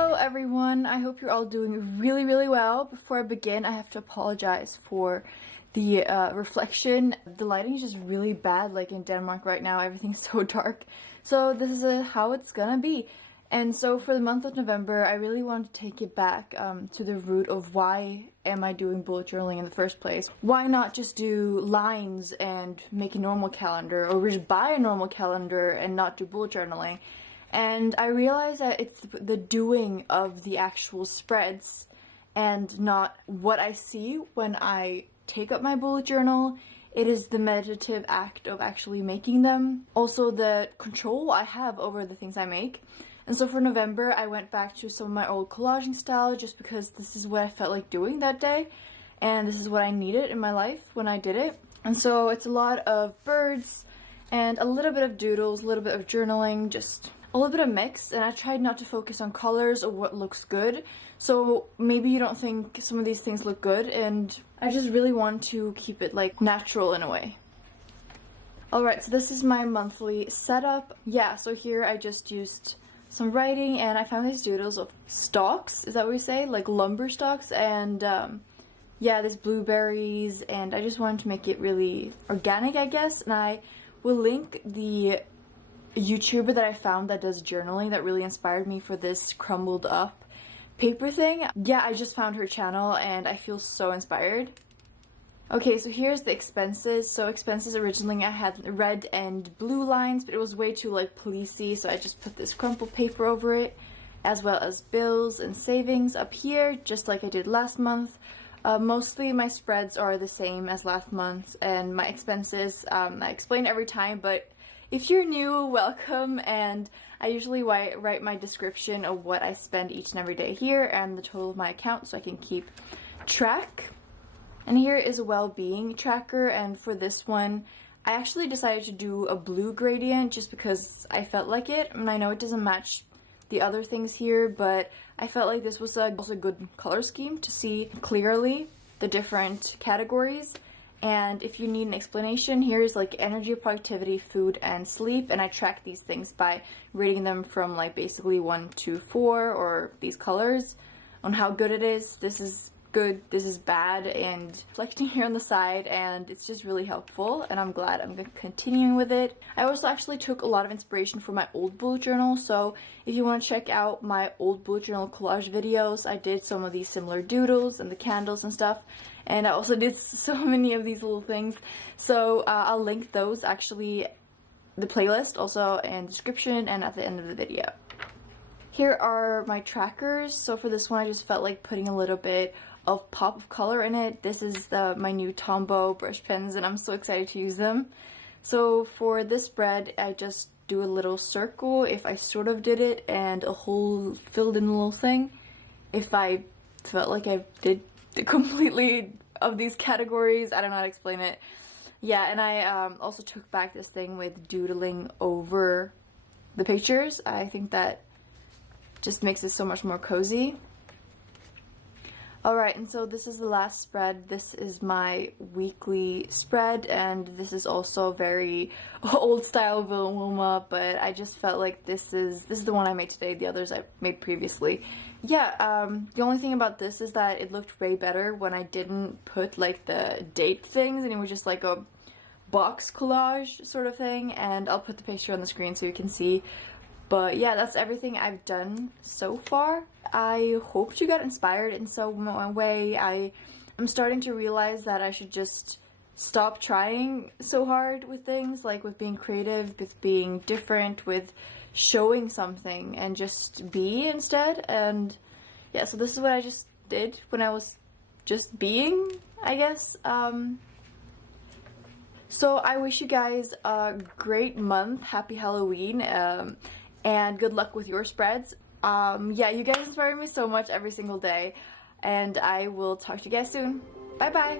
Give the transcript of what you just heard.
Hello everyone, I hope you're all doing really well. Before I begin, I have to apologize for the reflection. The lighting is just really bad, like in Denmark right now, everything's so dark. So this is how it's gonna be. And so for the month of November, I really want to take it back to the root of why am I doing bullet journaling in the first place? Why not just do lines and make a normal calendar, or just buy a normal calendar and not do bullet journaling? And I realized that it's the doing of the actual spreads and not what I see when I take up my bullet journal. It is the meditative act of actually making them. Also the control I have over the things I make. And so for November, I went back to some of my old collaging style just because this is what I felt like doing that day. And this is what I needed in my life when I did it. And so it's a lot of birds and a little bit of doodles, a little bit of journaling, just a little bit of mix. And I tried not to focus on colors or what looks good. So maybe you don't think some of these things look good, and I just really want to keep it like natural in a way. Alright, so this is my monthly setup. Yeah, so here I just used some writing and I found these doodles of stalks, is that what we say? Like lumber stalks, and yeah, there's blueberries, and I just wanted to make it really organic, I guess. And I will link the YouTuber that I found that does journaling that really inspired me for this crumbled up paper thing. Yeah, I just found her channel and I feel so inspired. Okay, so here's the expenses. So expenses, originally I had red and blue lines, but it was way too like policey, so I just put this crumpled paper over it, as well as bills and savings up here, just like I did last month. Mostly my spreads are the same as last month, and my expenses, I explain every time, but if you're new, welcome. And I usually write my description of what I spend each and every day here and the total of my account so I can keep track. And here is a well-being tracker, and for this one I actually decided to do a blue gradient just because I felt like it. And I know it doesn't match the other things here, but I felt like this was also a good color scheme to see clearly the different categories. And if you need an explanation, here's like energy, productivity, food, and sleep. And I track these things by rating them from like basically 1 to 4, or these colors, on how good it is. This is good, this is bad, and reflecting here on the side, and it's just really helpful, and I'm glad I'm continuing with it. I also actually took a lot of inspiration from my old bullet journal, so if you want to check out my old bullet journal collage videos, I did some of these similar doodles and the candles and stuff, and I also did so many of these little things, so I'll link those, actually, the playlist also in the description and at the end of the video. Here are my trackers. So for this one I just felt like putting a little bit of pop of color in it. This is my new Tombow brush pens, and I'm so excited to use them. So for this spread I just do a little circle if I sort of did it, and a whole filled in little thing if I felt like I did completely of these categories. I don't know how to explain it. Yeah, and I also took back this thing with doodling over the pictures. I think that just makes it so much more cozy. Alright, and so this is the last spread. This is my weekly spread, and this is also very old style Wilma, but I just felt like this is the one I made today. The others I made previously. Yeah, the only thing about this is that it looked way better when I didn't put like the date things, and it was just like a box collage sort of thing, and I'll put the picture on the screen so you can see. But yeah, that's everything I've done so far. I hoped you got inspired in some way. I'm starting to realize that I should just stop trying so hard with things, like with being creative, with being different, with showing something, and just be instead. And yeah, so this is what I just did when I was just being, I guess. So I wish you guys a great month. Happy Halloween. And good luck with your spreads. Yeah, you guys inspire me so much every single day, and I will talk to you guys soon. Bye bye!